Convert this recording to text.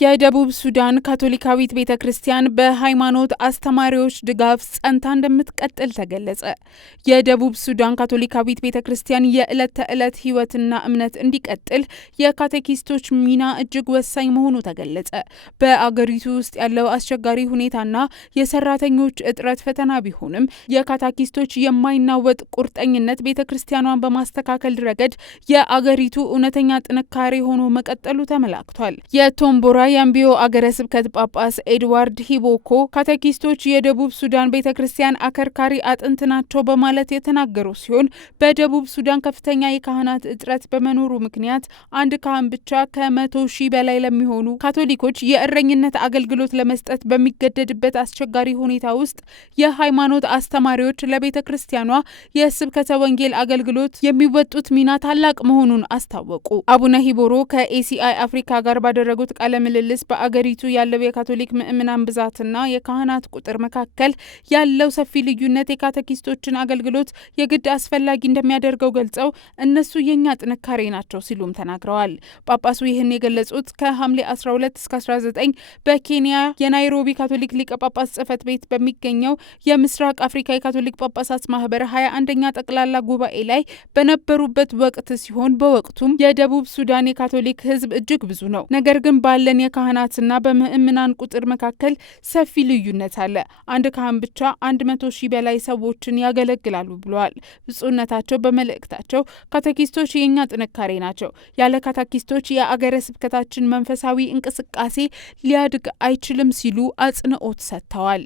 የደቡብ ሱዳን ካቶሊካዊት ቤተክርስቲያን በሃይማኖት አስተማሪዎች ድጋፍ ጸንታ እንደምትቀጥል ተገለጸ። የደቡብ ሱዳን ካቶሊካዊት ቤተክርስቲያን የዕለት ተዕለት ሕይወትና እምነት እንዲቀጥል የካቴኪስቶች ሚና እጅግ ወሳኝ መሆኑ ተገለጸ። በአገሪቱ ውስጥ ያለው አስቸጋሪ ሁኔታና የሰራተኞች እጥረት ፈተና ቢሆንም የካቴኪስቶች የማይናወጥ ቁርጠኝነት ቤተክርስቲያኗን በማስተካከል ረገድ የአገሪቱ እውነተኛ ጥንካሬ ሆኖ መቀጠሉ ተመላክቷል። የቶምቦራ የአምቢዮ አገረ ስብከት ጳጳስ ኤድዋርድ ሂቦኮ ካቴኪስቶች የደቡብ ሱዳን ቤተክርስቲያን አከርካሪ አጥንት ናቸው በማለት የተናገሩ ሲሆን በደቡብ ሱዳን ከፍተኛ የካህናት እጥረት በመኖሩ ምክንያት አንድ ካህን ብቻ ከ100,000 በላይ ለሚሆኑ ካቶሊኮች የእረኝነት አገልግሎት ለመስጠት በሚገደድበት አስቸጋሪ ሁኔታ ውስጥ የሃይማኖት አስተማሪዎች ለቤተክርስቲያኗ የስብከተ ወንጌል አገልግሎት የሚወጡት ሚና ታላቅ መሆኑን አስታወቁ። አቡነ ሂቦሮ ከኤሲአይ አፍሪካ ጋር ባደረጉት ቃለ ምልልስ በአገሪቱ ያለው የካቶሊክ ምእምናን ብዛትና የካህናት ቁጥር መካከል ያለው ሰፊ ልዩነት የካቴኪስቶችን አገልግሎት የግድ አስፈላጊ እንደሚያደርገው ገልጸው እነሱ የኛ ጥንካሬ ናቸው ሲሉም ተናግረዋል። ጳጳሱ ይህን የገለጹት ከሐምሌ 12 እስከ 19 በኬንያ የናይሮቢ ካቶሊክ ሊቀ ጳጳስ ጽሕፈት ቤት በሚገኘው የምስራቅ አፍሪካ የካቶሊክ ጳጳሳት ማህበር 21ኛ ጠቅላላ ጉባኤ ላይ በነበሩበት ወቅት ሲሆን በወቅቱም የደቡብ ሱዳን የካቶሊክ ሕዝብ እጅግ ብዙ ነው፣ ነገር ግን ባለን የካህናትና በምእምናን ቁጥር መካከል ሰፊ ልዩነት አለ። አንድ ካህን ብቻ 100,000 በላይ ሰዎችን ያገለግላሉ ብለዋል። ብፁዕነታቸው በመልእክታቸው ካቴኪስቶች የኛ ጥንካሬ ናቸው፣ ያለ ካቴኪስቶች የአገረ ስብከታችን መንፈሳዊ እንቅስቃሴ ሊያድግ አይችልም ሲሉ አጽንኦት ሰጥተዋል።